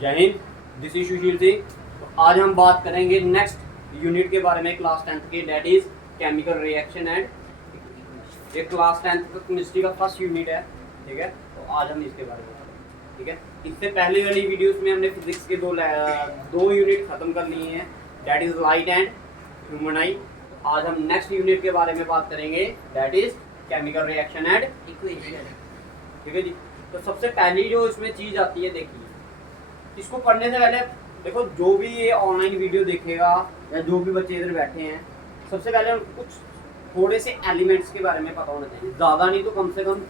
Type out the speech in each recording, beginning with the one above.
जय Hind, this is Sushil Singh. तो आज हम बात करेंगे नेक्स्ट यूनिट के बारे में, क्लास 10th के, that is chemical reaction and. ये क्लास 10th का केमिस्ट्री का फर्स्ट यूनिट है, ठीक है। तो आज हम इसके बारे में बताएंगे, ठीक है। इससे पहले वाली वीडियोस में हमने फिजिक्स के दो यूनिट खत्म कर लिए हैं, that is light and human eye. आज हम नेक्स्ट यूनिट के बारे में बात करेंगे, that is chemical reaction and equation, ठीक है जी। तो सबसे पहली जो इसमें चीज आती है, देखिए इसको पढ़ने से पहले देखो, जो भी ये ऑनलाइन वीडियो देखेगा या जो भी बच्चे इधर बैठे हैं, सबसे पहले उनको कुछ थोड़े से एलिमेंट्स के बारे में पता होना चाहिए। ज़्यादा नहीं तो कम से कम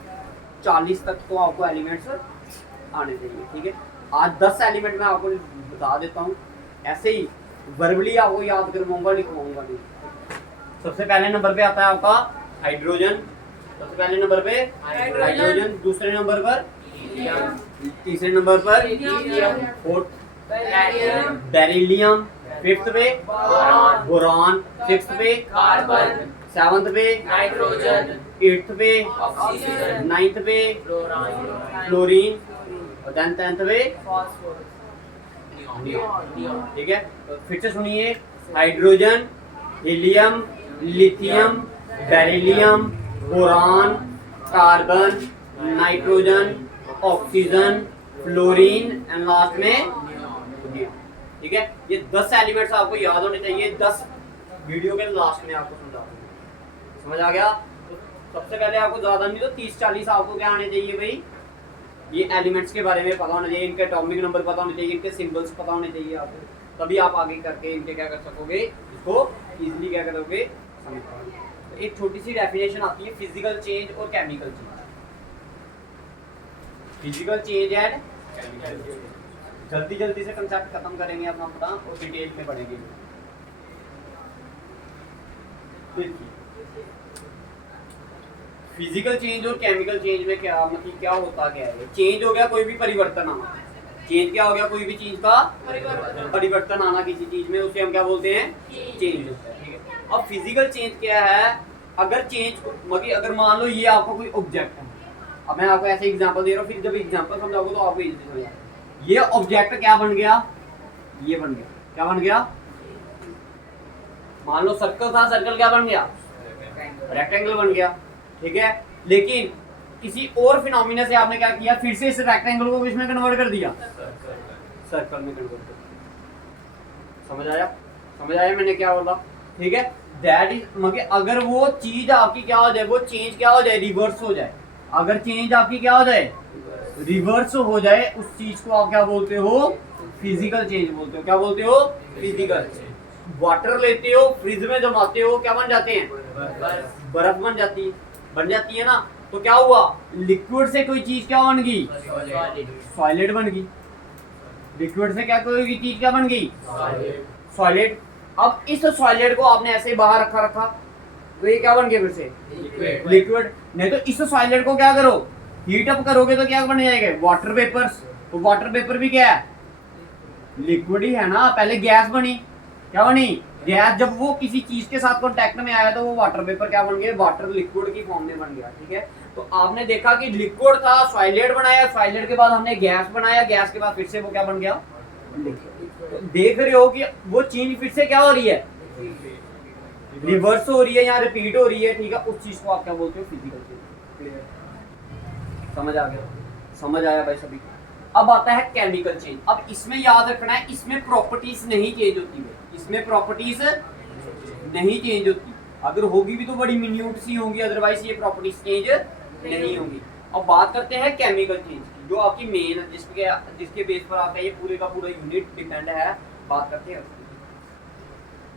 40 तक तो आपको एलिमेंट्स आने चाहिए, ठीक है। आज 10 एलिमेंट मैं आपको बता देता हूँ, ऐसे ही वर्बली आपको याद करवाऊंगा, लिखवाऊंगा नहीं। सबसे पहले नंबर पे आता है आपका हाइड्रोजन, सबसे पहले नंबर पे हाइड्रोजन, दूसरे नंबर पर तीसरे नंबर पर फोर्थ बेरिलियम, फिफ्थ पे बोरॉन, सिक्स्थ पे कार्बन, सेवंथ पे nitrogen, eighth pay oxygen, ninth पे फ्लोरीन और देन 10th पे नियॉन, ठीक है। तो फिर से सुनिए, hydrogen, helium, lithium, beryllium, boron, carbon, nitrogen, oxygen, fluorine and last में, ठीक है। ये 10 एलिमेंट्स आपको याद होने चाहिए। 10 वीडियो के लास्ट में आपको समझा दूंगा, समझ आ गया। तो सबसे पहले आपको ज्यादा नहीं तो 30-40 आपको क्या आने चाहिए भाई, ये एलिमेंट्स के बारे में पता होना चाहिए, इनके एटॉमिक नंबर पता होने चाहिए, इनके सिंबल्स पता होने चाहिए आपको, तभी आप आगे करके इनके क्या कर सकोगे, इसको इजीली क्या करोगे, समझ पाओगे। तो एक छोटी सी डेफिनेशन आती है फिजिकल चेंज और chemical change. Physical change and chemical change, जल्दी से कंसेप्ट खत्म करेंगे अपना पूरा और डिटेल में पढ़ेंगे। फिजिकल चेंज और केमिकल चेंज में क्या मतलब, क्या होता क्या है। चेंज हो गया कोई भी परिवर्तन आना, चेंज क्या हो गया, कोई भी चीज का परिवर्तन आना किसी चीज में, उसे हम क्या बोलते हैं, चेंज होता है, ठीक है। अब फिजिकल चेंज क्या है, अगर चेंज मतलब अगर मान लो ये आपका कोई ऑब्जेक्ट है, अब मैं आपको ऐसे एग्जांपल दे रहा हूँ, फिर जब एग्जांपल समझाओगे तो आपको इजीली समझ आएगा। ये ऑब्जेक्ट क्या बन गया, ये बन गया, क्या बन गया, मान लो सर्कल था, सर्कल क्या बन गया, रेक्टेंगल बन गया, ठीक है। लेकिन किसी और फिनोमिना से आपने क्या किया, फिर से इस रेक्टेंगल को किसमें कन्वर्ट कर दिया, सर्कल में कन्वर्ट कर दिया। समझ आया मैंने क्या बोला, ठीक है। दैट इज मतलब अगर वो चीज आपकी क्या हो जाए, वो चेंज क्या हो जाए, रिवर्स हो जाए। अगर चेंज आपकी क्या हो जाए, रिवर्स हो जाए, उस चीज को आप क्या बोलते हो, फिजिकल चेंज बोलते हो। क्या बोलते हो, फिजिकल। वाटर लेते हो, फ्रिज में जमाते हो, क्या बन जाते हैं, बर्फ बन जाती है ना। तो क्या हुआ, लिक्विड से कोई चीज क्या बन गई, सॉलिड बन गई। लिक्विड से क्या कोई चीज क्या बन गई, सॉलिड। अब इस सॉलिड को आपने ऐसे बाहर रखा, तो ये क्या बन गया, फिर से लिक्विड। नहीं तो इस सॉलिड को क्या करो, हीट अप करोगे तो क्या बन जाएगा, वाटर वेपर्स। तो वाटर वेपर भी क्या है, लिक्विड ही है ना। पहले गैस बनी, क्या बनी, गैस। जब वो किसी चीज के साथ कांटेक्ट में आया तो वो वाटर वेपर क्या बन गया, वाटर लिक्विड की फॉर्म में बन गया, ठीक है। तो आपने देखा कि लिक्विड था, सॉलिड बनाया, सॉलिड के बाद हमने गैस बनाया, गैस के बाद फिर से वो क्या बन गया, लिक्विड। तो देख रहे हो कि वो चीज फिर से क्या हो रही है, रिवर्स हो रही है या रिपीट हो रही है, ठीक है। उस चीज को आप क्या बोलते हो, फिजिकल चेंज। समझ आ गया, समझ आया भाई सभी। अब आता है केमिकल चेंज। अब इसमें याद रखना है, इसमें प्रॉपर्टीज नहीं चेंज होती है, इसमें प्रॉपर्टीज नहीं चेंज होती। अगर होगी भी तो बड़ी मिन्यूट सी होंगी, अदरवाइज ये प्रॉपर्टीज चेंज नहीं होंगी। अब बात करते हैं केमिकल चेंज की, जो आपकी मेन जिसके बेस पर आपका ये पूरे का पूरा यूनिट डिपेंड है। बात करते हैं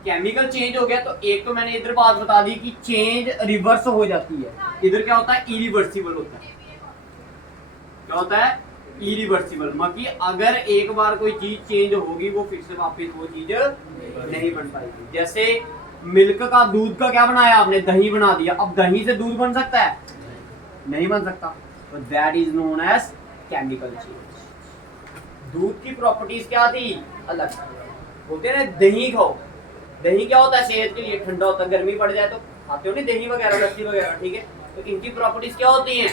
केमिकल चेंज हो गया, तो एक तो मैंने इधर बात बता दी कि चेंज रिवर्स हो जाती है। इधर क्या होता है, इरिवर्सिबल होता है। क्या होता है, इरिवर्सिबल। मतलब अगर एक बार कोई चीज चेंज होगी, वो फिर से वापस वो चीज नहीं बन पाएगी। जैसे मिल्क का, दूध का क्या बनाया आपने, दही बना दिया। अब दही से दूध बन सकता है, नहीं बन सकता। तो that is known as chemical change. दूध की प्रॉपर्टीज क्या थी, अलग। बोलते हैं दही खाओ, दही क्या होता है, सेहत के लिए ठंडा होता है, गर्मी पड़ जाए तो खाते हो नहीं दही वगैरह, लस्सी वगैरह, ठीक है। तो इनकी प्रॉपर्टीज क्या होती हैं,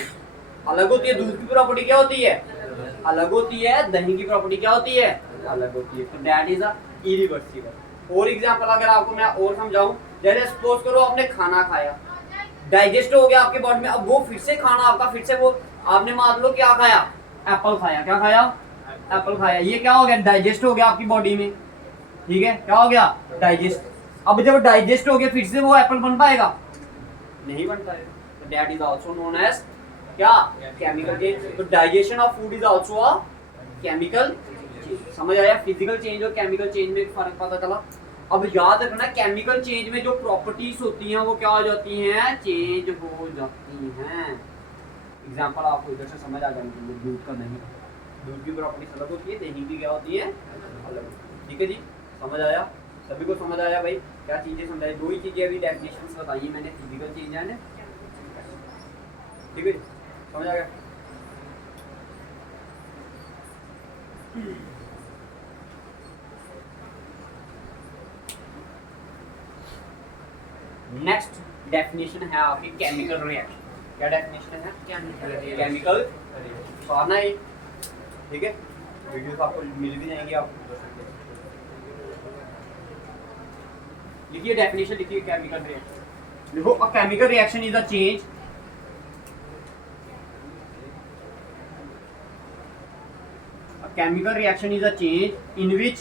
अलग होती है। दूध की प्रॉपर्टी क्या होती है, अलग होती है, दही की प्रॉपर्टी क्या होती है, अलग होती है। तो दैट इज अ इरिवर्सिबल। और एग्जांपल अगर आपको मैं और समझाऊं, जैसे सपोज करो आपने खाना खाया, डाइजेस्ट हो गया आपके बॉडी में, अब वो फिर से खाना आपका फिर से वो आपने मान लो क्या खाया, एप्पल खाया, क्या खाया, एप्पल खाया, ये क्या हो गया, डाइजेस्ट हो गया आपकी बॉडी में, ठीक है, क्या हो गया, डाइजेस्ट। अब जब डाइजेस्ट हो गया फिर से वो एप्पल बन पाएगा, नहीं बन पाएगा। तो that is also known as क्या, केमिकल चेंज। तो digestion of food is also a chemical change. समझ आया, फिजिकल चेंज और केमिकल चेंज में फर्क पता चला। अब याद रखना केमिकल चेंज में जो प्रॉपर्टीज होती हैं वो क्या हो जाती हैं, चेंज हो जाती हैं। एग्जांपल आपको इधर से समझ आ जाएगी, दूध का दही, दूध की प्रॉपर्टीज अलग होती है, दही की क्या होती है, अलग। ठीक है जी, समझ आया, सभी को समझ आया भाई, क्या चीजें समझाई, दो ही चीजें अभी डेफिनेशंस बताई मैंने, फिजिकल चेंज है, ठीक है, समझ आ गया। नेक्स्ट डेफिनेशन है आपकी केमिकल रिएक्शन। क्या डेफिनेशन है, केमिकल पढ़ना है, ठीक है, वीडियोस आपको मिल भी जाएंगी, आपको लिखिए डेफिनेशन, लिखिए केमिकल रिएक्शन। देखो, a chemical reaction is a change, a chemical reaction is a change in which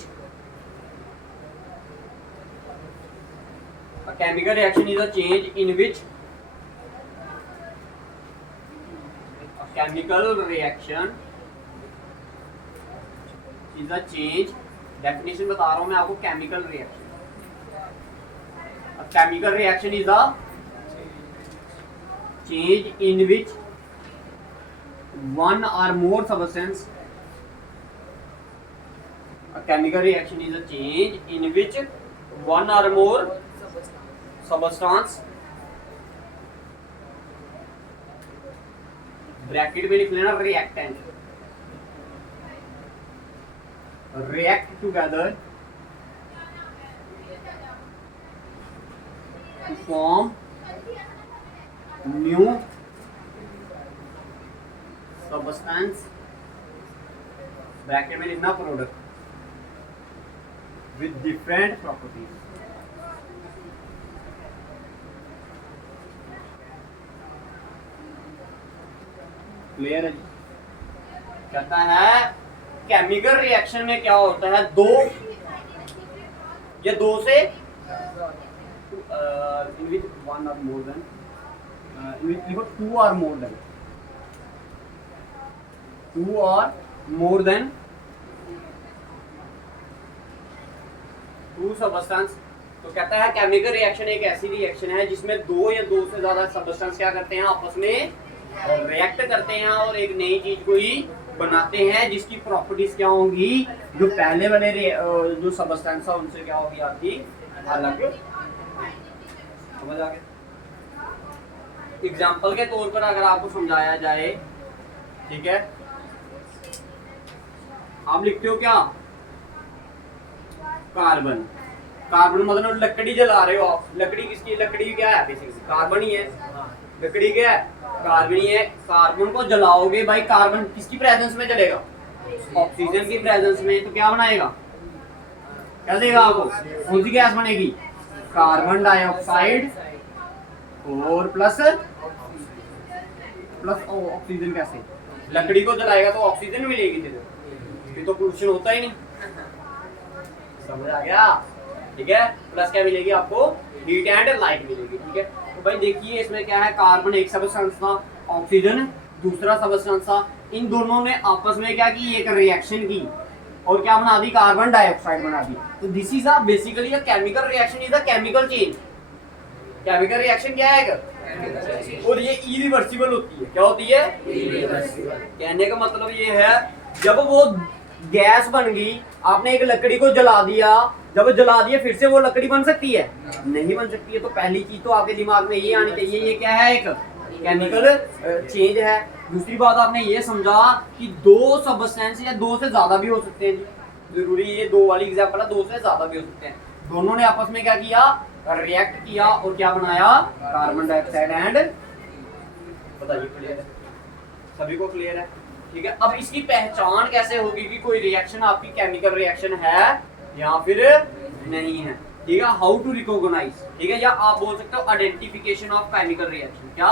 a chemical reaction is a change in which a chemical reaction is a change, definition बता रहा हूं मैं आपको, chemical reaction, a chemical reaction is a change in which one or more substance, a chemical reaction is a change in which one or more substance, bracket में लिख लेना reactant, react together to form new substance, bracket में लिखना product with different properties। Clear है जी? कहता है chemical reaction में क्या होता है, दो या दो से in which one or more than two or more than two substance. तो कहता है केमिकल रिएक्शन एक ऐसी रिएक्शन है जिसमें दो या दो से ज्यादा सबस्टेंस क्या करते हैं, आपस में रिएक्ट करते हैं और एक नई चीज को ही बनाते हैं, जिसकी प्रॉपर्टीज क्या होंगी, जो पहले वाले जो सबस्टेंस है उनसे क्या होगी, आपकी अलग। समझ आ गया? एग्जाम्पल के तौर पर अगर आपको समझाया जाए, ठीक है, आप लिखते हो क्या, कार्बन। कार्बन मतलब लकड़ी जला रहे हो आप, लकड़ी किसकी, लकड़ी क्या है, बेसिकली कार्बन ही है, लकड़ी क्या है, कार्बन ही है। कार्बन को जलाओगे भाई, कार्बन किसकी प्रेजेंस में जलेगा, ऑक्सीजन की प्रेजेंस में, तो क्या बनाएगा, क्या देगा आपको, कौन सी गैस बनेगी, कार्बन डाइऑक्साइड और प्लस ऑक्सीजन। कैसे, लकड़ी को जलाएगा तो ऑक्सीजन मिलेगी, ये तो पोल्यूशन होता ही नहीं। समझ आ गया? ठीक है, प्लस क्या मिलेगी आपको, हीट एंड लाइट मिलेगी। ठीक है, तो भाई देखिए इसमें क्या है, कार्बन एक सबस्टेंस था, ऑक्सीजन दूसरा सबस्टेंस था, इन दोनों ने आपस में क्या की, एक रिएक्शन की और क्या बना दी, कार्बन डाइऑक्साइड बना दी। तो this is a basically a chemical reaction, is a chemical change. Chemical reaction क्या है, और ये इरिवर्सिबल होती है। क्या होती है, इरिवर्सिबल। कहने का मतलब ये है, जब वो गैस बन गई, आपने एक लकड़ी को जला दिया, जब जला दिया फिर से वो लकड़ी बन सकती है, नहीं बन सकती है। तो पहली चीज तो आपके दिमाग में ये आनी चाहिए, ये क्या है, एक केमिकल चेंज है। दूसरी बात आपने ये समझा कि दो सबस्टेंस या दो से ज्यादा भी हो सकते हैं, जरूरी ये दो वाली एग्जांपल है, दो से ज्यादा भी हो सकते हैं। दोनों ने आपस में क्या किया, रिएक्ट किया और क्या बनाया, कार्बन डाइऑक्साइड एंड। बताइए, क्लियर है, सभी को क्लियर है? ठीक है। अब इसकी पहचान कैसे होगी कि कोई रिएक्शन आपकी केमिकल रिएक्शन है या फिर नहीं है, ठीक है। हाउ टू रिकॉग्नाइज, ठीक है, या आप बोल सकते हो आइडेंटिफिकेशन ऑफ केमिकल रिएक्शन। क्या?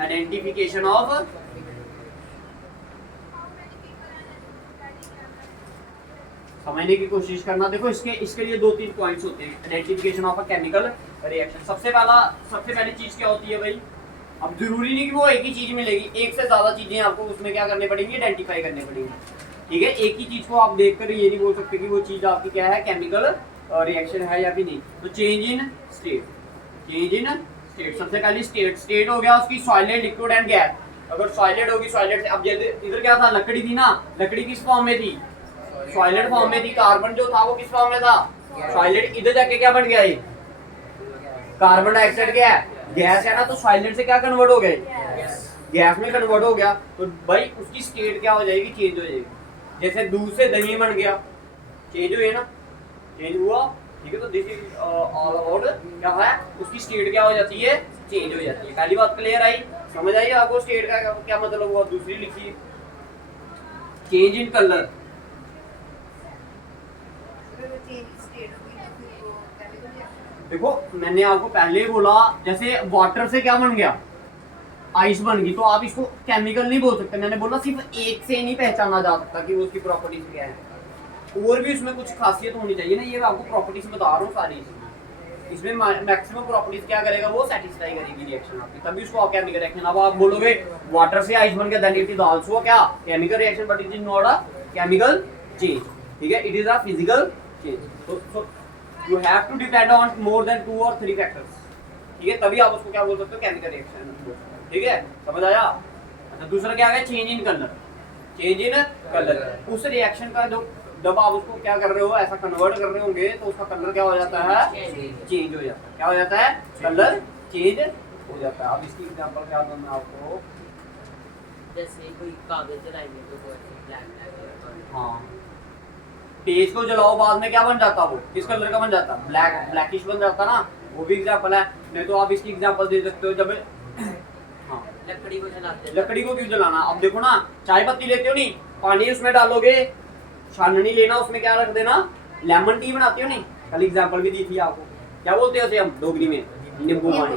आइडेंटिफिकेशन ऑफ, समझने की कोशिश करना। देखो इसके लिए 2-3 पॉइंट्स होते हैं identification of a chemical reaction. सबसे पहली चीज क्या होती है भाई, अब जरूरी नहीं कि वो एक ही चीज मिलेगी, एक से ज्यादा चीजें आपको उसमें क्या करनी पड़ेंगी, आइडेंटिफाई करनी पड़ेंगी, ठीक है। एक ही चीज को आप देखकर ये नहीं बोल सकते कि वो चीज आपकी क्या है, केमिकल रिएक्शन है या भी नहीं। तो change in state, change in state, सबसे पहली स्टेट हो गया उसकी सॉलिड, लिक्विड एंड गैस। अगर सॉलिड होगी, सॉलिड से, अब इधर क्या था, लकड़ी थी ना, लकड़ी किस फॉर्म में थी, सॉलिड फॉर्म में थी। कार्बन जो था वो किस फॉर्म में था, सॉलिड। इधर जाके क्या बन गया, ये कार्बन डाइऑक्साइड क्या है, गैस है ना, तो सॉलिड से क्या कन्वर्ट हो गए, गैस में कन्वर्ट हो गया। तो भाई उसकी स्टेट क्या हो जाएगी, चेंज हो जाएगी। जैसे दूध से दही बन गया, चेंज हुए ना, चेंज हुआ, ठीक है। तो दिस इज ऑल अबाउट क्या है, उसकी स्टेट क्या हो जाती है, चेंज हो जाती है। पहली बात क्लियर आई, समझ आई आपको स्टेट का क्या मतलब हुआ। दूसरी लिखिए, चेंज इन कलर। देखो मैंने आपको पहले ही बोला, जैसे वाटर से क्या बन गया, आइस बन गई, तो आप इसको केमिकल नहीं बोल सकते। मैंने बोला सिर्फ एक से नहीं पहचाना जा सकता कि वो उसकी प्रॉपर्टीज क्या है, और भी उसमें कुछ खासियत होनी चाहिए ना। ये मैं आपको प्रॉपर्टीज बता रहा हूँ सारी, इसमें मैक्सिमम प्रॉपर्टीज क्या करेगा, वो सेटिस्फाई करेगी रिएक्शन आपकी, तभी उसको आप केमिकल रिएक्शन। अब आप बोलोगे वाटर से आइस बन गया, देन इट इज आल्सो क्या, chemical reaction, but it is not a chemical change, ठीक है, it is a physical change. तो you have to depend on more than 2 or 3 factors, ठीक है, तभी आप उसको क्या बोल सकते हो, केमिकल रिएक्शन, ठीक है, समझ आया। अच्छा दूसरा क्या है, change in colour, change in colour. उस रिएक्शन का जो जब आप उसको क्या कर रहे हो, ऐसा कन्वर्ट कर रहे होंगे, तो उसका कलर क्या हो जाता है, चेंज हो जाता है। क्या हो जाता है, कलर चेंज हो जाता है। अब इसकी एग्जांपल क्या दूं मैं आपको, जैसे कोई कागज जलाएंगे तो वो ब्लैक, हाँ, पेज को जलाओ, बाद में क्या बन जाता, वो किस कलर का बन जाता, ब्लैकिश बन जाता ना, वो भी एग्जांपल है। नहीं तो आप इसकी एग्जांपल दे सकते हो, जब हाँ, लकड़ी को जलाते हैं, लकड़ी को क्यों जलाना। अब देखो ना, चाय पत्ती लेते हो नहीं, पानी उसमें डालोगे, छाननी लेना, उसमें क्या रख देना, लेमन टी बनाते हो नहीं, कल एग्जांपल भी दी थी आपको, क्या बोलते हैं उसे हम डोगरी में, नींबू पानी,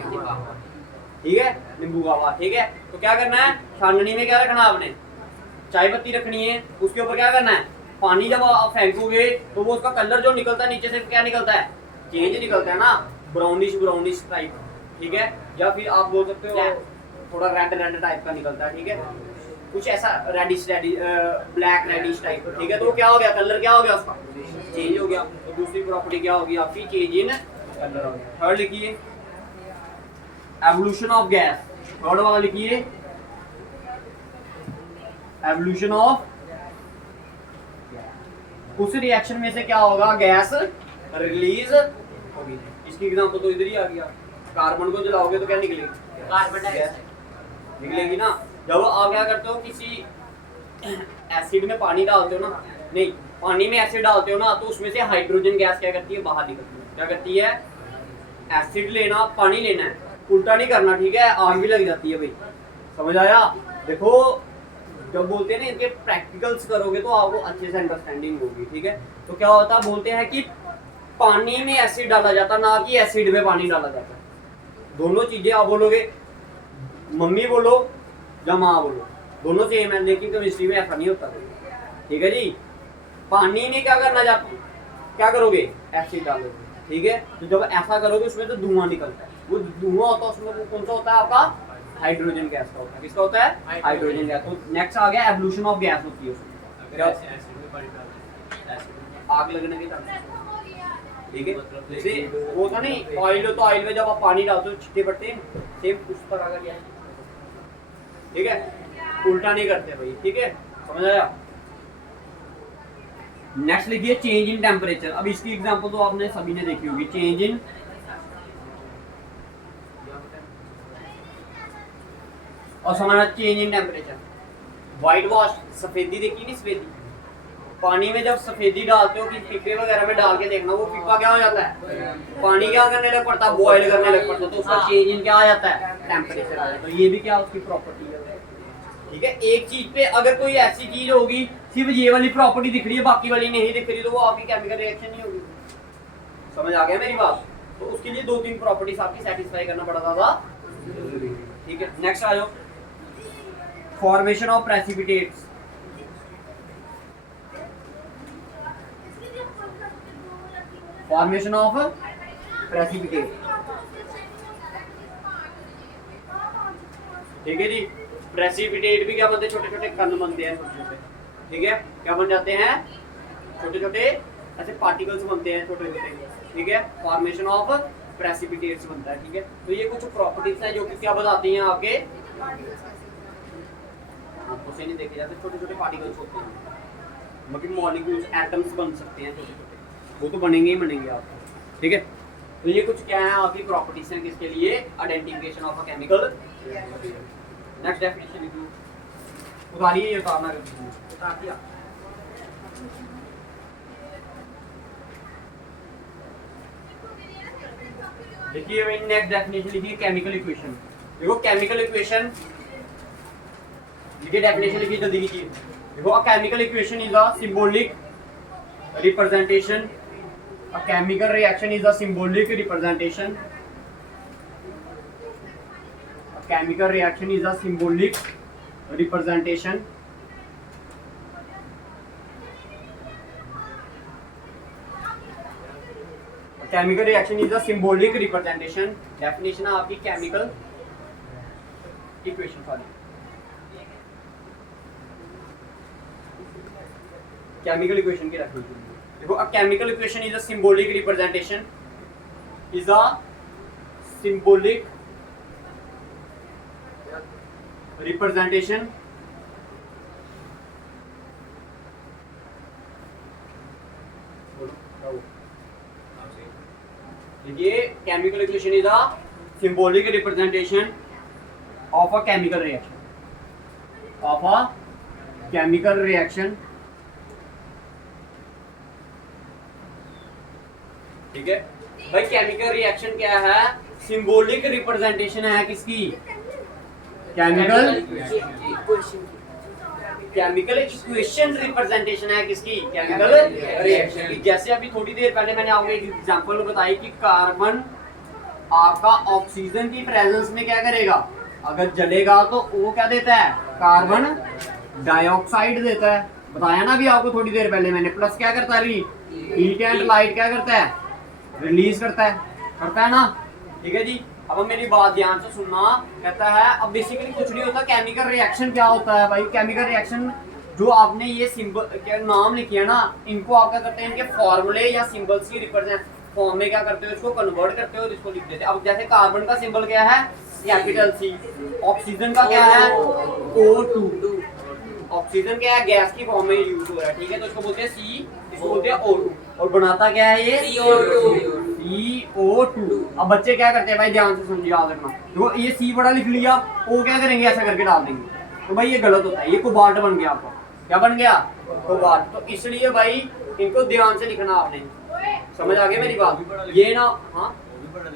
ठीक है, नींबू कावा, ठीक है। तो क्या करना है, छाननी में क्या रखना, आपने चाय पत्ती रखनी है, उसके ऊपर क्या करना है, पानी जब आप फेंकोगे तो वो उसका कलर जो निकलता है नीचे से क्या निकलता है, चेंज निकलता है ना, ब्राउनिश टाइप, ठीक है, या फिर आप बोल सकते हो थोड़ा रेड टाइप का निकलता है, ठीक है, कुछ ऐसा रेडिश ब्लैक रेडिश टाइप, ठीक है। तो क्या हो गया, कलर क्या हो गया उसका, चेंज हो गया। तो दूसरी प्रॉपर्टी क्या होगी आपकी, चेंज इन कलर हो गया। थर्ड लिखिए, एवोल्यूशन ऑफ गैस, थर्ड वाला लिखिए, एवोल्यूशन ऑफ, उस रिएक्शन में से क्या होगा, गैस रिलीज होगी। इसकी एग्जांपल तो इधर ही आ गया, कार्बन को जलाओगे तो क्या निकलेगी, कार्बन डाइऑक्साइड निकलेगी ना। जब आप क्या करते हो, किसी एसिड में पानी डालते हो ना, नहीं पानी में एसिड डालते हो ना, तो उसमें से हाइड्रोजन गैस क्या करती है, बाहर निकलती है। क्या करती है, एसिड लेना, पानी लेना है, उल्टा नहीं करना, ठीक है, आग भी लग जाती है भाई, समझ आया। देखो जब बोलते हैं ना इनके प्रैक्टिकल्स करोगे तो आपको अच्छे से अंडरस्टैंडिंग होगी, ठीक है। तो क्या होता है, बोलते हैं कि पानी में एसिड डाला जाता, ना कि एसिड में पानी डाला जाता। दोनों चीजें आप बोलोगे, मम्मी बोलो या माँ बोलो, दोनों सेम है, लेकिन केमिस्ट्री में ऐसा नहीं होता, ठीक है जी। पानी में क्या करना चाहते, क्या करोगे, एसिड डालोगे, ठीक है। तो जब ऐसा करोगे उसमें तो धुआं निकलता है, वो धुआं होता है उसमें, वो कौन सा होता है आपका, हाइड्रोजन गैस का होता है। किसका होता है, हाइड्रोजन गैस। तो नेक्स्ट आ गया, एवोल्यूशन ऑफ गैस होती है उसमें, आग लगने के चांसेस, ठीक है। जैसे वो था नहीं, ऑयल हो तो ऑयल में जब आप पानी डालते हो छिट्टे पड़ते हैं, सेम उस तरह का, ठीक है, उल्टा नहीं करते भाई, ठीक है, समझ आया। नेक्स्ट लिखिए, चेंज इन टेम्परेचर। अब इसकी एग्जांपल तो आपने सभी ने देखी होगी, चेंज इन, और समझना change in temperature. White wash, सफेदी देखी नहीं, सफेदी पानी में जब सफेदी डालते हो कि पीपे वगैरह में डाल के देखना, वो पीपा क्या हो जाता है, पानी क्या करने लग पड़ता है, बॉयल करने लग पड़ता है, तो उसका चेंज इन क्या आ जाता है, टेम्परेचर आ जाता है। तो ये भी क्या उसकी प्रॉपर्टी है, ठीक है, एक चीज पे अगर कोई ऐसी चीज होगी सिर्फ ये वाली प्रॉपर्टी दिख रही है बाकी वाली नहीं दिख रही तो वो आपकी केमिकल रिएक्शन नहीं होगी। समझ आ गया मेरी बात? तो उसके लिए 2-3 प्रॉपर्टीज आपकी सेटिस्फाई करना बड़ा ज्यादा जरूरी है। ठीक है, नेक्स्ट आ जाओ, formation of precipitates. Formation of precipitate, ठीक है जी। प्रेसिपिटेट भी क्या बनते हैं, छोटे छोटे कण बनते हैं छोटे छोटे, ठीक है, क्या बन जाते हैं, छोटे छोटे ऐसे पार्टिकल्स बनते हैं छोटे छोटे, ठीक है, फॉर्मेशन ऑफ प्रेसिपिटेट्स बनता है। ठीक है, तो ये कुछ प्रॉपर्टीज हैं जो कि क्या बताती हैं आपके, आपको से नहीं देखे जाते, छोटे छोटे पार्टिकल्स होते हैं, मतलब मॉलिक्यूल्स एटम्स बन सकते हैं छोटे छोटे, वो तो बनेंगे ही बनेंगे आपको। ठीक है, तो ये कुछ क्या है आपकी प्रॉपर्टीज हैं किसके लिए, identification of a chemical. Next definition लिखो, उतारिए ये उतारना कर, उतार दिया। देखिए भाई नेक्स्ट डेफिनेशन लिखिए, केमिकल इक्वेशन। देखो केमिकल इक्वेशन लिखिए, डेफिनेशन लिखिए जल्दी कीजिए। देखो a chemical equation is a symbolic representation, a chemical reaction is a symbolic representation, a chemical reaction is a symbolic representation, a chemical reaction is a symbolic representation। definition है आपकी chemical equation वाली, chemical equation की रखनी चाहिए। देखो a chemical equation is a symbolic representation, is a symbolic representation देखिए chemical equation is a symbolic representation of a chemical reaction, of a chemical reaction। ठीक है भाई, केमिकल रिएक्शन क्या है, सिंबॉलिक रिप्रेजेंटेशन है किसकी, केमिकल इक्वेशन रिप्रेजेंटेशन है किसकी, केमिकल रिएक्शन की। जैसे अभी थोड़ी देर पहले मैंने आपको एक एग्जांपल बताई कि कार्बन आपका ऑक्सीजन की प्रेजेंस में क्या करेगा, अगर जलेगा तो वो क्या देता है, कार्बन डाइऑक्साइड देता है। बताया ना अभी आपको थोड़ी देर पहले मैंने, प्लस क्या करता है, हीट एंड लाइट क्या करता है, रिलीज करता है ना। ठीक है जी, अब मेरी बात ध्यान से सुनना, कहता है अब बेसिकली कुछ नहीं होता, केमिकल रिएक्शन क्या होता है भाई, केमिकल रिएक्शन जो आपने ये सिंबल क्या नाम लिखी है ना, इनको आप क्या करते हैं, इनके फॉर्मूले या सिंबल्स की रिप्रेजेंट फॉर्म में क्या करते हो, इसको कन्वर्ट करते हो, इसको लिख देते हो। अब जैसे कार्बन का सिंबल क्या है, कैपिटल सी, ऑक्सीजन का क्या है, O2, ऑक्सीजन क्या है, गैस की फॉर्म में यूज हो रहा है। ठीक है, तो इसको बोलते हैं सी, इसको बोलते हैं O2, और बनाता क्या है ये CO2। अब बच्चे क्या करते हैं भाई, ध्यान से समझिए, याद रखना। देखो ये सी बड़ा लिख लिया, ओ क्या करेंगे, ऐसा करके डाल देंगे, तो भाई ये गलत होता है, ये कोबाल्ट बन गया आपका, क्या बन गया, कोबाल्ट। तो इसलिए भाई इनको ध्यान से लिखना आपने, समझ आ गया मेरी बात, ये ना,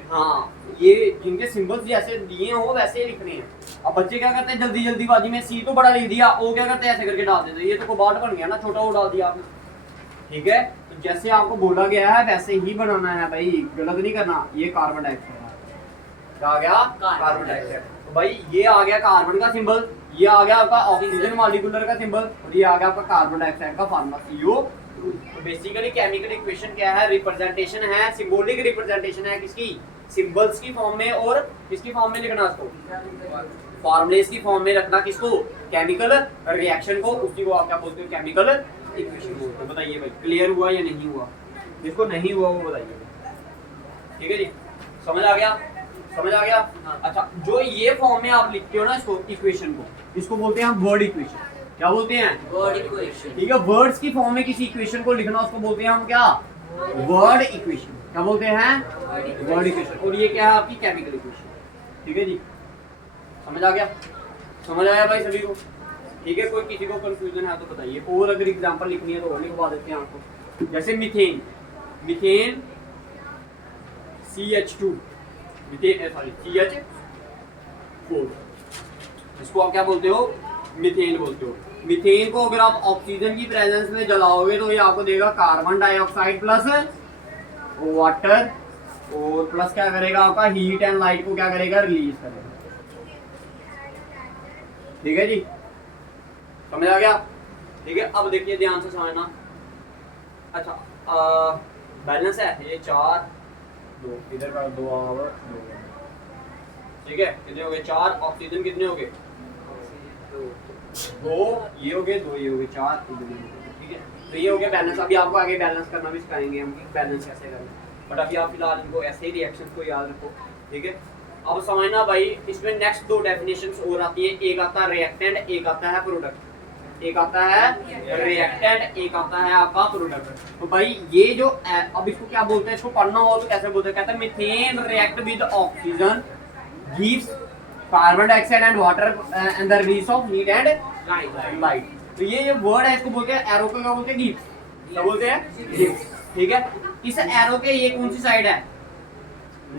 हाँ ये जिनके सिंबल्स जैसे दिए हो वैसे ही लिखने हैं। अब बच्चे क्या करते हैं, जल्दी जल्दीबाजी में सी तो बड़ा लिख दिया, ओ क्या करते हैं, ऐसे करके डाल देते हैं, ये तो कोबाल्ट बन गया ना, छोटा ओ डाल दिया आपने। ठीक है, तो जैसे आपको बोला गया है वैसे ही बनाना है भाई, गलत नहीं करना। ये कार्बन डाइऑक्साइड क्या आ गया, कार्बन डाइऑक्साइड। तो भाई ये आ गया कार्बन का सिंबल, ये आ गया आपका ऑक्सीजन मॉलिक्यूलर का सिंबल, और ये आ गया आपका कार्बन डाइऑक्साइड का फार्मूला CO। तो बेसिकली केमिकल इक्वेशन क्या है, रिप्रेजेंटेशन है, सिंबॉलिक रिप्रेजेंटेशन है किसकी, सिंबल्स की फॉर्म में, और किसकी फॉर्म में लिखना उसको, फॉर्मूलेस की फॉर्म में रखना किसको, केमिकल रिएक्शन को, उसी को आप क्या बोलते हो, केमिकल इक्वेशन बोलते हो। बताइए भाई क्लियर हुआ या नहीं हुआ, जिसको नहीं हुआ वो बताइए। ठीक है जी, समझ आ गया, समझ आ गया। अच्छा, जो ये फॉर्म में आप लिखते हो ना इसको, इक्वेशन को, इसको बोलते हैं हम वर्ड इक्वेशन। क्या बोलते हैं, वर्ड इक्वेशन। ठीक है, वर्ड्स की फॉर्म में किसी इक्वेशन को लिखना, उसको बोलते हैं हम क्या, वर्ड इक्वेशन। क्या बोलते हैं, वर्ड इक्वेशन। और ये क्या है आपकी केमिकल इक्वेशन। ठीक है जी, समझ आ गया, समझ आया भाई सभी को। ठीक है, कोई किसी को कंफ्यूजन है तो बताइए, और अगर एग्जांपल लिखनी है तो और लिखवा देते हैं आपको। जैसे methane, methane CH2, methane sorry CH4, इसको आप क्या बोलते हो, मीथेन बोलते हो। मीथेन को अगर आप ऑक्सीजन की प्रेजेंस में जलाओगे तो ये आपको देगा कार्बन डाइऑक्साइड प्लस वाटर, और प्लस क्या करेगा आपका हीट एंड लाइट को क्या करेगा रिलीज करेगा। ठीक है जी, समझ आ गया? ठीक है, अब देखिए ध्यान से समझना। अच्छा बैलेंस है ये 4 2 इधर का 2 और 2, ठीक है कितने हो गए 4, ऑक्सीजन कितने हो गए 2, ये हो गए 2, ये हो गए 4, ठीक है। तो ये हो गया बैलेंस। अभी आपको आगे बैलेंस करना भी सिखाएंगे हम कि बैलेंस कैसे करना है, बट अभी आप फिलहाल इनको ऐसे ही रिएक्शंस को याद रखो। ठीक है, अब समझना भाई, इसमें नेक्स्ट 2 डेफिनेशंस और आती है, एक आता है रिएक्टेंट, एक आता है प्रोडक्ट। एक आता है रिएक्टेंट, एक आता है आपका प्रोडक्ट। तो भाई ये जो अब इसको क्या बोलते हैं, इसको पढ़ना हो तो कैसे बोलते हैं, कहते हैं methane react with oxygen gives carbon dioxide and water and the release of heat and light. तो ये जो वर्ड है इसको बोलते हैं, एरो को क्या बोलते हैं, गिव्स। क्या बोलते हैं, गिव्स। ठीक है, इस एरो के ये कौन सी साइड है,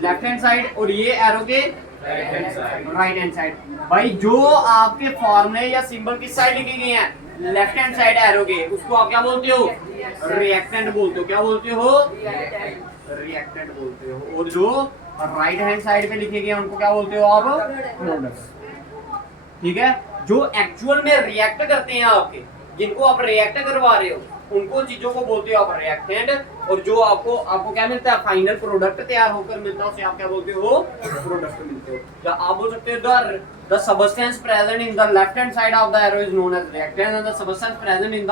लेफ्ट हैंड साइड, और ये एरो के राइट हैंड साइड। भाई जो आपके फॉर्मूले या सिंबल किस साइड लिखे गए हैं, लेफ्ट हैंड साइड एरो के, उसको आप क्या बोलते हो, रिएक्टेंट बोलते हो। क्या बोलते हो, रिएक्टेंट बोलते हो। और जो राइट हैंड साइड पे लिखे गए हैं उनको क्या बोलते हो आप, प्रोडक्ट्स। ठीक है, जो एक्चुअल में रिएक्ट करते हैं आपके, जिनको आप रिएक्ट करवा रहे हो, उनको चीजों को बोलते हो आप रिएक्टेंट, और जो आपको क्या मिलता है, फाइनल प्रोडक्ट तैयार होकर मिलता है, उसे आप क्या बोलते हो, प्रोडक्ट मिलते हो। या आप बोल सकते हो the substance present in the left hand side of the arrow is known as reactant and the substance present in the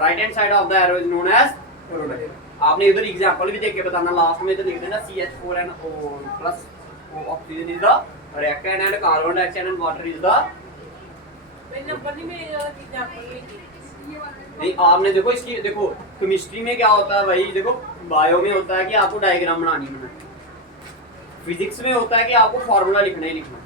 right hand side of the arrow is known as product. आपने इधर example भी देख के बताना, last में तो लिख देना CH4NO plus oxygen is the reactant and carbon dioxide and water is the. नहीं आपने देखो इसकी, देखो केमिस्ट्री में क्या होता है भाई, देखो बायो में होता है कि आपको डायग्राम बनानी है, फिजिक्स में होता है कि आपको फार्मूला लिखना ही लिखना।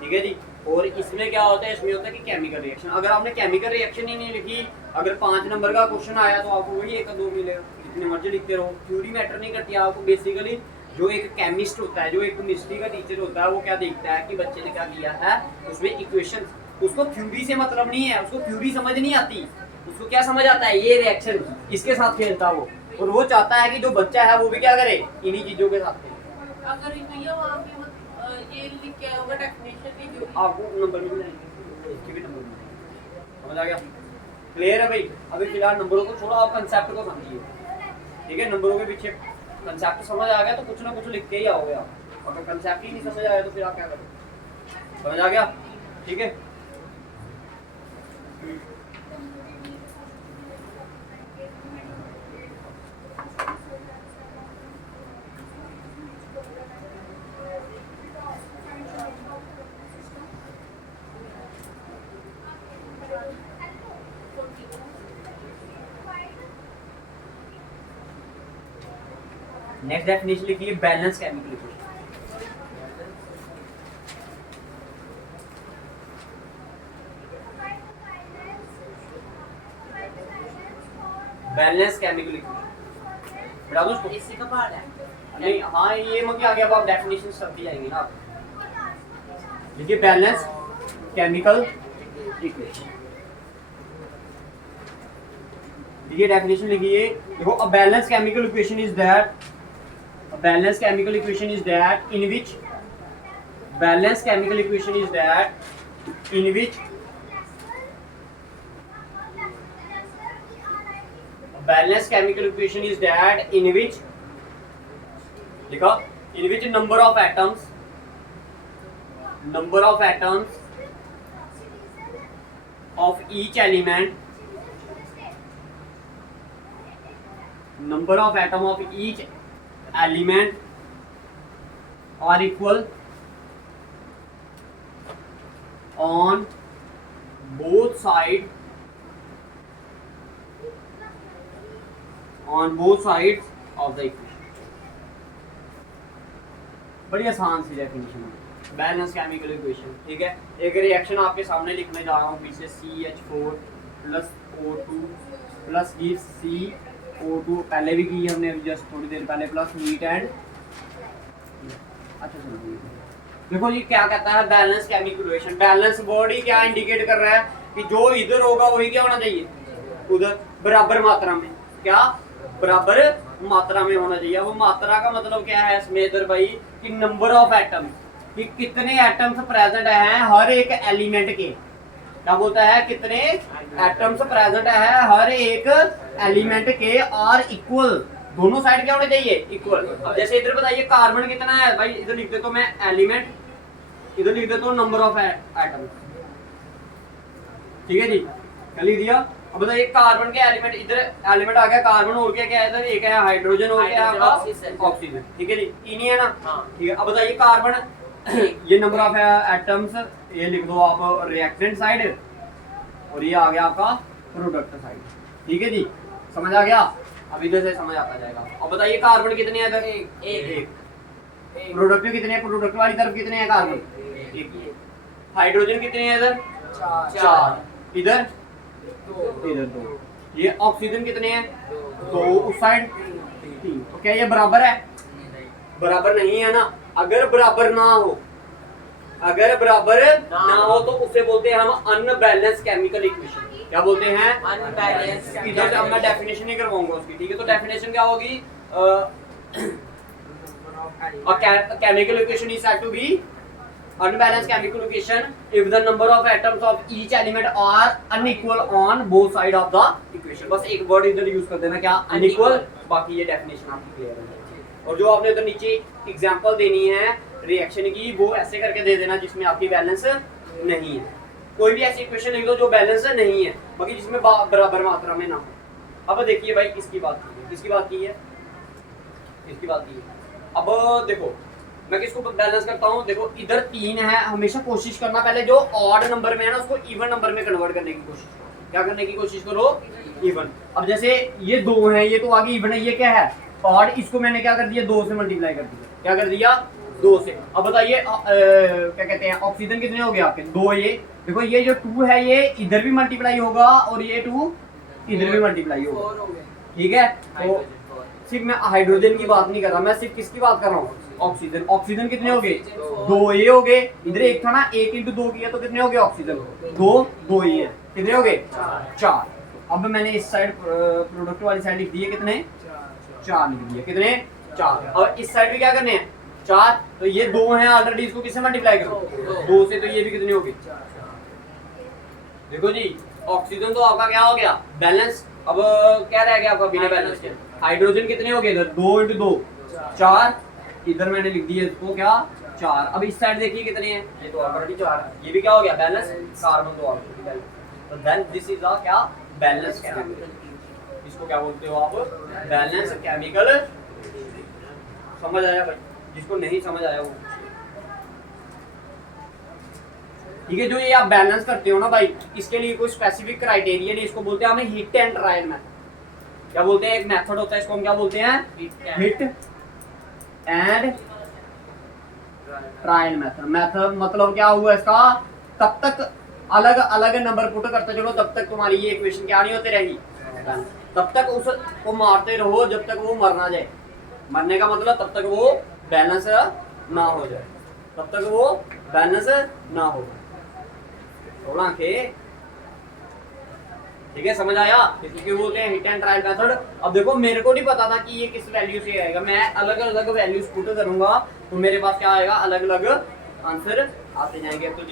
ठीक है जी, और इसमें क्या होता है, इसमें होता है कि केमिकल रिएक्शन। अगर आपने केमिकल रिएक्शन ही नहीं लिखी, अगर 5 नंबर का क्वेश्चन आया तो आपको वही 1 2 मिलेगा, जितने मर्जी लिखते रहो। थ्योरी मैटर नहीं करती है आपको। बेसिकली जो एक केमिस्ट होता है, जो एक केमिस्ट्री का टीचर होता है, वो क्या देखता है कि बच्चे ने क्या किया है, उसमें इक्वेशन, उसको थ्योरी से मतलब नहीं है, उसको थ्योरी समझ नहीं आती, उसको क्या समझ आता है, ये रिएक्शन इसके साथ खेलता वो, और वो चाहता है कि जो बच्चा है वो भी क्या करे, इन्हीं चीजों के साथ खेले। अगर भैया वहाँ पे ये लिख के होगा डेफिनेशन भी जो आपको नंबर भी मिलेंगे, इसके भी नंबर मिलेंगे। समझ आ गया, क्लियर है भाई? अभी फिलहाल नंबरों को छोड़ो, आप कंसेप्ट को समझिए। ठीक है, नंबरों के पीछे कंसेप्ट समझ आ गया तो कुछ ना कुछ लिख के ही आओगे आप, अगर कंसेप्ट ही नहीं समझ आया तो फिर आप क्या करोगे। समझ आ गया? ठीक है, नेक्स्ट डेफिनेशन लिखिए, balance chemical equation. Balance chemical equation बता दो उसको, इसी का पार्ट है नहीं हाँ ये मत आगे, अब आप डेफिनेशन करती जाएंगे ना आप। देखिए बैलेंस केमिकल इक्वेशन, देखिए डेफिनेशन लिखिए। देखो a balance chemical equation is that, a balanced chemical equation is that in which, balanced chemical equation is that in which, a balanced chemical equation is that in which, देखो in which number of atoms of each element, number of atom of each element are equal on both sides of the equation। बड़ी आसान सी definition है balance chemical equation. ठीक है, एक reaction आपके सामने लिखने जा रहा हूँ, पीछे CH4 plus O2 plus gives CO2, पहले भी की हमने अभी जस्ट थोड़ी देर पहले, प्लस हीट एंड, अच्छा चलो देखो जी क्या कहता है balance chemical reaction. Balance word ही क्या इंडिकेट कर रहा है कि जो इधर होगा वही क्या होना चाहिए उधर, बराबर मात्रा में। क्या बराबर मात्रा में होना चाहिए। वो मात्रा का मतलब क्या है इसमें इधर भाई कि नंबर ऑफ एटम, कि कितने एटम्स प्रेजेंट हैं हर एक एलिमेंट के। क्या बोलता है कितने एटम्स प्रेजेंट है हर एक एलिमेंट के और इक्वल, दोनों साइड क्या होने चाहिए इक्वल। अब जैसे इधर बताइए कार्बन कितना है भाई, इधर लिख देता हूं मैं एलिमेंट, इधर लिख देता हूं नंबर ऑफ एटम। ठीक है जी, क्या लिख दिया। अब बताइए कार्बन के एलिमेंट, इधर एलिमेंट आ गया कार्बन, और क्या क्या है इधर, एक है हाइड्रोजन और क्या है आपका ऑक्सीजन। ठीक है जी, तीन ही है ना। ठीक है, अब बताइए कार्बन ये नंबर ऑफ एटम्स, ये लिख दो आप रिएक्टेंट साइड, और ये आ गया आपका प्रोडक्ट साइड। ठीक है जी, समझ आ गया। अब इधर से समझ आता जाएगा। अब बताइए कार्बन कितने हैं इधर, एक। प्रोडक्ट कितने हैं, प्रोडक्ट वाली तरफ कितने हैं कार्बन, एक। हाइड्रोजन कितने हैं इधर, चार। इधर इधर दो। ये ऑक्सीजन कितने हैं, दो उस साइड, तीन। तो क्या ये बराबर है, बराबर नहीं है ना। अगर बराबर ना हो, अगर बराबर ना हो तो उसे बोलते हैं हम अनबैलेंस केमिकल इक्वेशन। क्या बोलते हैं, अनबैलेंस। इधर से अब मैं डेफिनेशन नहीं करवाऊंगा उसकी। ठीक है, तो डेफिनेशन क्या होगी, chemical equation is said to be unbalanced chemical equation if the number of atoms of each element are unequal on both side of the equation। बस एक वर्ड इधर यूज कर देना क्या, unequal। बाकी ये डेफिनेशन आपकी क्लियर है। और जो आपने इधर नीचे एग्जांपल देनी है रिएक्शन की, वो ऐसे करके दे देना जिसमें आपकी बैलेंस नहीं है। कोई भी ऐसी इक्वेशन लिख दो जो बैलेंस नहीं है, बाकी जिसमें बराबर मात्रा में ना हो। अब देखिए भाई इसकी बात की है, किसकी बात की है, इसकी बात की है। अब देखो मैं किसको बैलेंस करता हूँ, देखो इधर तीन है, हमेशा कोशिश करना पहले जो ऑड नंबर में है ना उसको इवन नंबर में कन्वर्ट करने की कोशिश करो। क्या करने की कोशिश करो, इवन। अब जैसे ये दो है, ये तो आगे इवन है, ये क्या है ऑड, इसको मैंने क्या कर दिया, दो से मल्टीप्लाई कर दिया। क्या कर दिया, दो से। अब बताइए क्या कहते हैं ऑक्सीजन कितने हो गए आपके, दो। ये देखो ये जो टू है ये इधर भी मल्टीप्लाई होगा और ये टू इधर भी मल्टीप्लाई होगा। ठीक है, तो सिर्फ मैं हाइड्रोजन की बात नहीं कर रहा, मैं सिर्फ किसकी बात कर रहा हूँ, ऑक्सीजन। ऑक्सीजन कितने हो गए, दो। ये हो गए, इधर एक था ना, एक इंटू दो किया तो कितने हो गए ऑक्सीजन, दो। दो ही है, कितने हो गए, चार। अब मैंने इस साइड प्रोडक्ट वाली साइड लिख दी है, कितने, चार लिख दिए, कितने, चार। और इस साइड भी क्या करने हैं, चार। तो ये दो हैं ऑलरेडी, इसको किससे मल्टीप्लाई करो, दो से। तो ये भी कितने हो गए, देखो जी ऑक्सीजन तो आपका क्या हो गया बैलेंस। अब क्या रह गया आपका बिना बैलेंस के, हाइड्रोजन कितने हो गए इधर, दो इंटू दो, चार। इधर मैंने लिख दिया इसको क्या, चार। अब इस साइड देखिए कितने हैं, ये तो ऑलरेडी चार है, ये भी क्या हो गया बैलेंस, कार्बन तो ऑलरेडी बैलेंस। तो देन दिस इज अ क्या, बैलेंस केमिकल। इसको क्या बोलते हो आप, बैलेंस केमिकल। समझ आया भाई, जिसको नहीं समझ आया वो। ठीक है, जो ये आप बैलेंस करते हो ना भाई, इसके लिए कोई स्पेसिफिक क्राइटेरिया नहीं, इसको बोलते हैं हमें हिट एंड ट्रायल मेथड। क्या बोलते हैं, एक मेथड होता है, इसको हम क्या बोलते हैं, hit and trial method. Method मतलब क्या हुआ इसका, तब तक अलग अलग नंबर पुट करते चलो तब तक तुम्हारी ये इक्वेशन क्या नहीं होती रहेगी, तब तक उसको मारते रहो जब तक वो मर ना जाए। मरने का मतलब तब तक वो बैलेंस ना हो जाए, तब तक वो बैलेंस ना हो। थोड़ा के ठीक है, समझ आया, इसलिए बोलते हैं हिट एंड ट्रायल मेथड। अब देखो मेरे को नहीं पता था कि ये किस वैल्यू से आएगा, मैं अलग अलग वैल्यूज पुट करूंगा तो मेरे पास क्या आएगा, अलग अलग आंसर आते जाएंगे। तो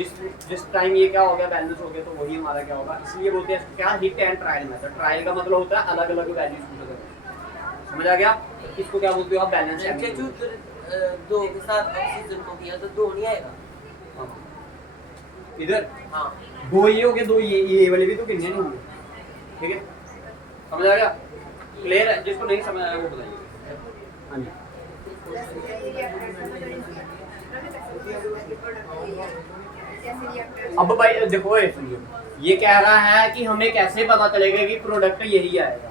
जिस टाइम ये क्या हो गया, बैलेंस हो गया, तो वही हमारा क्या होगा। इसलिए बोलते हैं क्या, hit and trial method. Trial का मतलब होता है अलग अलग वैल्यूज पुट करना। समझ आ गया, इसको क्या बोलते हो आप, बैलेंस। दो के साथ ऑक्सीजन को किया तो दो नहीं आएगा, इधर हाँ दो ये हो गए, दो ये वाले भी तो कितने नहीं होंगे। ठीक है, समझ आ गया, क्लियर है। जिसको नहीं समझ आया वो बताइए। हाँ जी, अब भाई देखो ये कह रहा है कि हमें कैसे पता चलेगा कि प्रोडक्ट यही आएगा।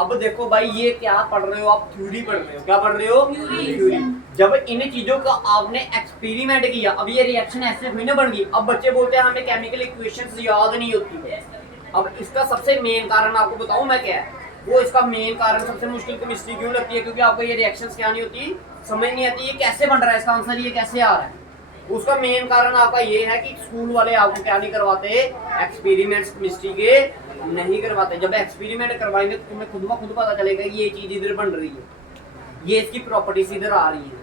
अब देखो भाई ये क्या पढ़ रहे हो आप, थ्योरी पढ़ रहे हो। क्या पढ़ रहे हो, थ्योरी। जब इन चीजों का आपने एक्सपेरिमेंट किया, अब ये रिएक्शन ऐसे हुई ना बन गई। अब बच्चे बोलते हैं हमें केमिकल इक्वेशंस याद नहीं होती है। अब इसका सबसे मेन कारण आपको बताऊं मैं क्या है, वो इसका मेन कारण सबसे मुश्किल केमिस्ट्री क्यों लगती है, क्योंकि आपको ये रिएक्शंस क्या नहीं होती, समझ नहीं आती, ये कैसे बन रहा है, इसका आंसर ये कैसे आ रहा है। उसका मेन कारण आपका ये है कि स्कूल वाले आपको क्या नहीं करवाते, एक्सपेरिमेंट्स केमिस्ट्री के नहीं करवाते। जब एक्सपेरिमेंट करवाएंगे तो तुम्हें खुद ब खुद पता चलेगा ये चीज इधर बन रही है, ये इसकी प्रॉपर्टीज इधर आ रही है।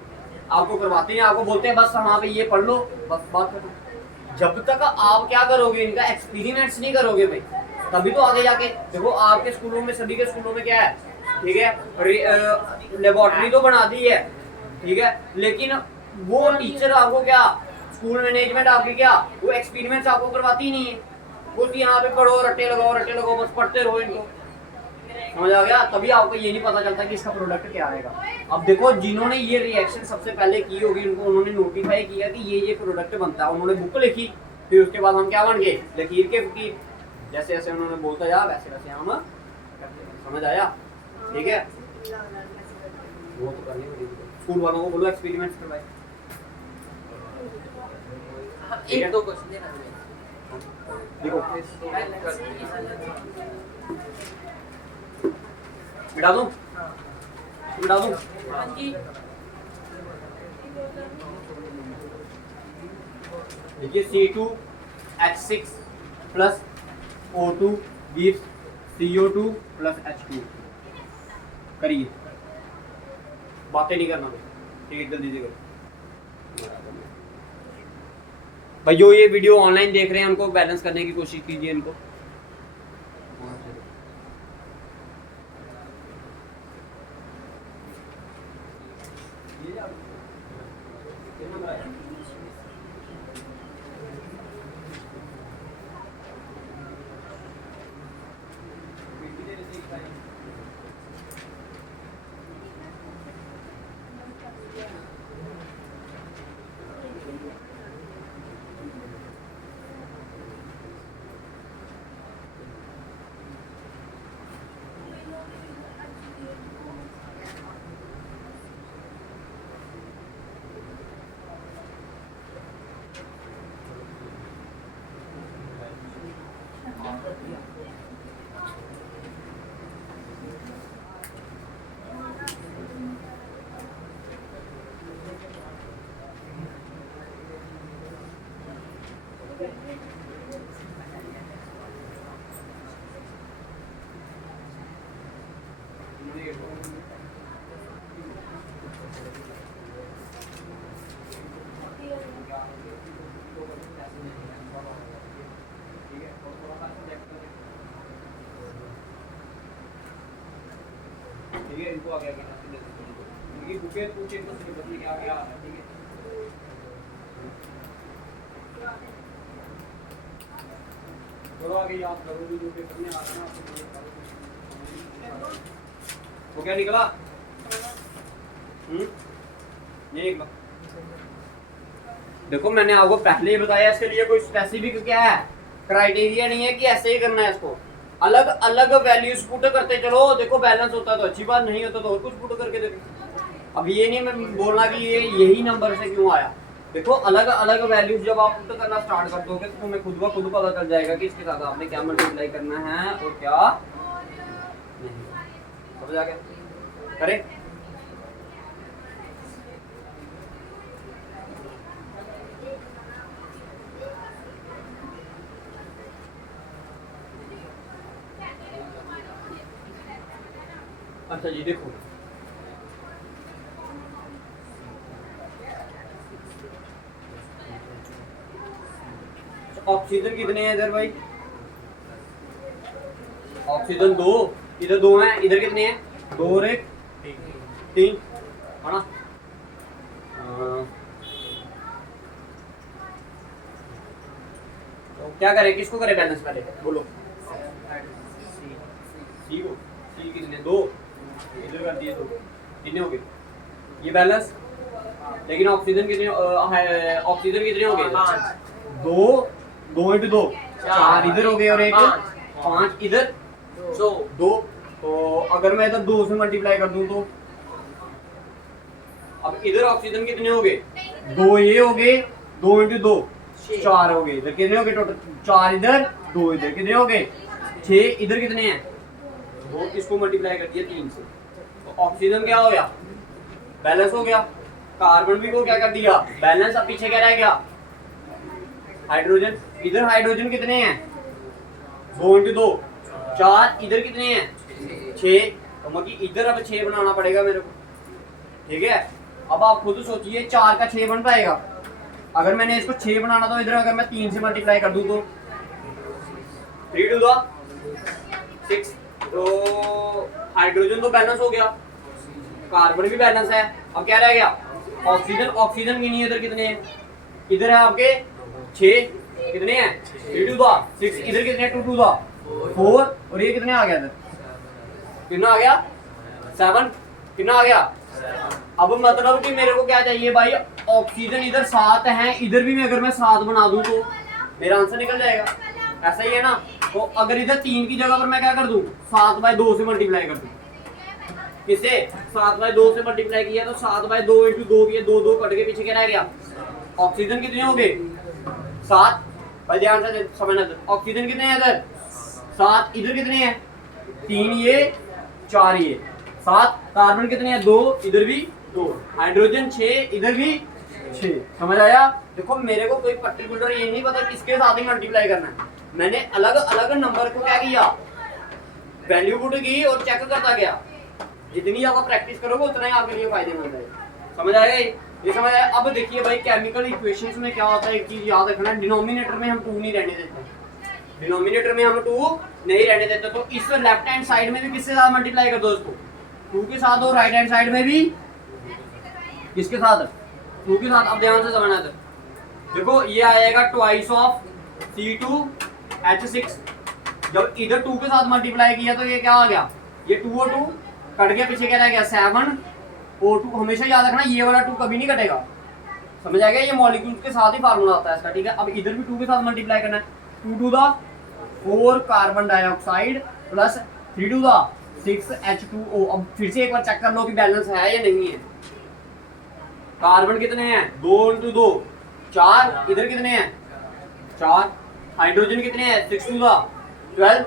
आपको करवाते हैं, आपको बोलते हैं बस वहाँ पे ये पढ़ लो, बस बात खत्म। जब तक आप क्या करोगे, इनका एक्सपेरिमेंट्स नहीं करोगे भाई, तभी तो आगे जाके देखो। आपके स्कूलों में, सभी के स्कूलों में क्या है, ठीक है, लेबोरेटरी तो बना दी है, ठीक है, लेकिन वो टीचर आपको क्या, स्कूल मैनेजमेंट आपकी क्या, वो एक्सपेरिमेंट्स आपको करवाती नहीं है। वो यहाँ पे पढ़ो, रट्टे लगाओ, बस पढ़ते रहो इनको, समझ आ गया। तभी आपको ये नहीं पता चलता कि इसका प्रोडक्ट क्या आएगा। अब देखो, जिन्होंने ये रिएक्शन सबसे पहले की होगी, उनको उन्होंने नोटिफाई किया कि ये प्रोडक्ट बनता है, उन्होंने बुक लिखी, फिर उसके बाद हम क्या बन गए, लकीर के फकीर। जैसे जैसे उन्होंने बोलता जा वैसे वैसे हम करते हैं। समझ आया, ठीक है। वो तो करनी पड़ेगी, स्कूल वालों को बोलो एक्सपेरिमेंट्स करवाए। एक दो क्वेश्चन देना मुझे। देखो मिटा दूं, मिटा दूं। हाँ जी। देखिए C2H6 plus O2 gives CO2 plus H2। करिए, बातें नहीं करना ठीक है, जल्दी से करो भाई। जो ये वीडियो ऑनलाइन देख रहे हैं उनको बैलेंस करने की कोशिश कीजिए इनको। ठीक है, इनको आगे आगे इनकी बुकें पूछे तो बताइए क्या क्या है, ठीक है। थोड़ा आगे याद करो भी जो पेपर में आ रहा है ना। वो क्या निकला? नहीं निकला। देखो मैंने आपको पहले ही बताया, इसके लिए कोई स्पेसिफिक क्या है, क्राइटेरिया नहीं है कि ऐसे ही करना है इसको। अलग अलग वैल्यूज पुट करते चलो, देखो बैलेंस होता है तो अच्छी बात, नहीं होता तो और कुछ पुट करके देखो। अब ये नहीं मैं बोलना कि ये यही नंबर से क्यों आया। देखो अलग अलग वैल्यूज जब आप पुट करना स्टार्ट कर दोगे तो तुम्हें खुद ब खुद पता चल जाएगा कि इसके साथ आपने क्या मल्टीप्लाई करना है और क्या नहीं। समझ आ गया? करें? अच्छा जी देखो, ऑक्सीजन कितने हैं इधर भाई? ऑक्सीजन 2, इधर 2 हैं, इधर कितने हैं? 2 और 1 3 है ना। तो क्या करें, किसको करें बैलेंस पहले बोलो? सी को, सी कितने? 2, इधर कर दिए 2, कितने हो गए ये बैलेंस? लेकिन ऑक्सीजन कितने, ऑक्सीजन कितने हो गए? 2 2 इंटू 2 4 इधर हो गए और 1 5 इधर 2। तो अगर मैं इधर 2 से मल्टीप्लाई कर दूं तो अब इधर ऑक्सीजन कितने हो गए? 2 ये हो गए, 2 इंटू 2 4 हो गए। इधर कितने हो गए टोटल? 4 इधर 2 इधर, कितने हो गए? 6 इधर कितने हैं? 2। इसको मल्टीप्लाई कर दिया 3 से, तो ऑक्सीजन क्या हो गया? बैलेंस हो गया। कार्बन भी को क्या कर दिया, बैलेंस। अब पीछे क्या रह गया, हाइड्रोजन। इधर हाइड्रोजन कितने हैं, 2 × 2 4, इधर कितने हैं 6, तो मतलब इधर अब 6 बनाना पड़ेगा मेरे को, ठीक है। अब आप खुद सोचिए 4 का 6 बन पाएगा, अगर मैंने इसको 6 बनाना तो इधर अगर मैं 3 से मल्टीप्लाई कर दूं तो 3 × 2 6, तो हाइड्रोजन तो बैलेंस हो गया, कार्बन भी बैलेंस है। अब क्या रह गया, ऑक्सीजन। ऑक्सीजन की नहीं, इधर कितने हैं, इधर है आपके 6, कितने हैं 3 × 2 6, इधर कितने हैं 2 × 2 4, और ये कितने आ गया, इधर कितना आ गया 7, कितना आ गया। अब मतलब कि मेरे को क्या चाहिए भाई, ऑक्सीजन इधर 7 है, इधर भी मैं अगर मैं 7 बना दूं तो मेरा आंसर निकल जाएगा, ऐसा ही है ना। तो अगर इधर 3 की जगह पर मैं क्या कर दूं, 7/2 से मल्टीप्लाई कर दूं, किससे 7/2 से मल्टीप्लाई किया तो 7/2 × 2 किया, 2 2 कट के पीछे क्या रह गया, ऑक्सीजन कितने हो गए 7, भाई ध्यान से समझना, ऑक्सीजन कितने हैं इधर 7, इधर कितने हैं 3, ये 4, ये 7, कार्बन कितने हैं 2, इधर भी 2, हाइड्रोजन 6, इधर भी 6, समझ आया। देखो मेरे को कोई पर्टिकुलर ये नहीं पता किसके साथ ही मल्टीप्लाई करना है, मैंने अलग अलग नंबर को क्या किया, वैल्यू पुट की और चेक करता गया। जितनी ज्यादा प्रैक्टिस करोगे उतना ही आपके लिए फायदेमंद है, समझ आएगा ये समझ आया। अब देखिए भाई केमिकल इक्वेशंस में क्या होता है, एक चीज याद रखना, डिनोमिनेटर में हम 2 नहीं रहने देते, डिनोमिनेटर में हम 2 नहीं रहने देते। तो इस लेफ्ट हैंड साइड में भी किसके साथ मल्टीप्लाई कर दो, इसको 2 के साथ, और राइट हैंड साइड में भी किसके साथ 2 के साथ। अब ध्यान से समझना है, देखो ये आएगा ट्वाइस ऑफ C2H6, जब इधर 2 के साथ मल्टीप्लाई किया तो ये क्या आ गया, ये 2O2 कट गया, पीछे क्या रह गया 7O2। हमेशा याद रखना ये वाला 2 कभी नहीं कटेगा, समझ आ गया, ये मॉलिक्यूल्स के साथ ही फार्मूला आता है इसका, ठीक है। अब इधर भी 2 के साथ मल्टीप्लाई करना है, 2 × 2 4 कार्बन डाइऑक्साइड प्लस 3 × 2 6 H2O। अब फिर से एक बार चेक कर लो कि बैलेंस है या नहीं है। कार्बन कितने हैं 2 × 2 4, इधर कितने हैं 4, हाइड्रोजन कितने हैं 6 × 2 12,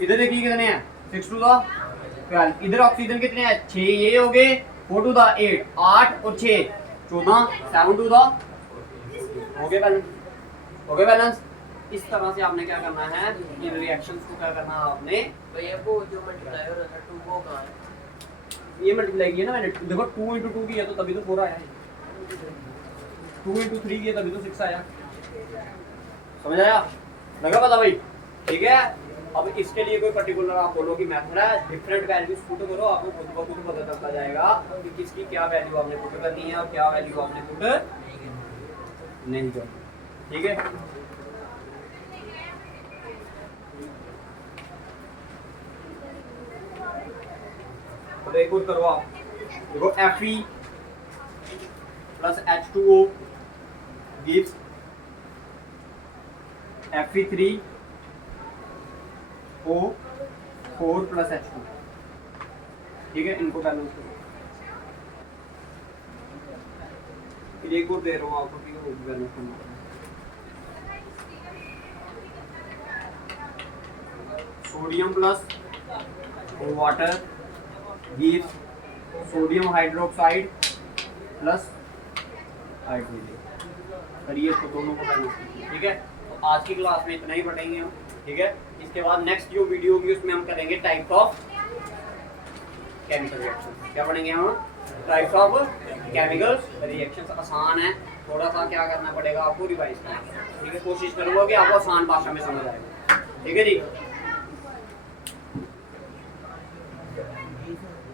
इधर देखिए कितने हैं 6 × 2 12, इधर ऑक्सीजन कितने हैं 6, ये हो गए 4 × 2 8, 8 और 6 14, 7 × 2 हो गए बैलेंस, हो गए बैलेंस। इस तरह से आपने क्या करना है, इन रिएक्शंस को क्या करना है आपने, भैया वो जो मल्टीप्लाई हो रहा था 2 वो कहाँ है, ये मल्टीप्लाई किया ना मैंने, देखो 2 × 2 किया तो तभी तो 4 आया है, 2 × 3 किया तभी तो 6 आया, समझ आया, लगा पता भाई, ठीक है। अब इसके लिए कोई पर्टिकुलर आप बोलो कि मेथड है, डिफरेंट वैल्यूज पुट करो, आपको खुद ब खुद पता चलता जाएगा कि किसकी क्या वैल्यू आपने पुट करनी है और क्या वैल्यू आपने पुट नहीं करनी, ठीक है। तो एक और करो आप, देखो Fe plus H2O gives Fe3O4 plus H2, ठीक है, इनको बैलेंस करो। फिर एक और दे रहा हूँ आपको कि वो बैलेंस करना है, sodium plus water gives sodium hydroxide plus hydrogen, करिए इसको दोनों को बैलेंस कीजिए, ठीक है। तो आज की क्लास में इतना ही पढ़ेंगे हम, ठीक है। इसके बाद नेक्स्ट जो वीडियो होगी उसमें हम करेंगे टाइप्स ऑफ केमिकल रिएक्शन, क्या पढ़ेंगे हम, टाइप्स ऑफ केमिकल रिएक्शंस। आसान है, थोड़ा सा क्या करना पड़ेगा आपको, रिवाइज करना, ठीक है। कोशिश करूँगा कि आपको आसान भाषा में समझ आएगा, ठीक है जी।